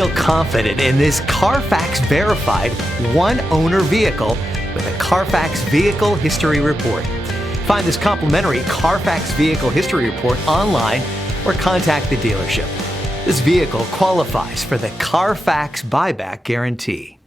Feel confident in this Carfax verified one-owner vehicle with a Carfax Vehicle History Report. Find this complimentary Carfax Vehicle History Report online or contact the dealership. This vehicle qualifies for the Carfax Buyback Guarantee.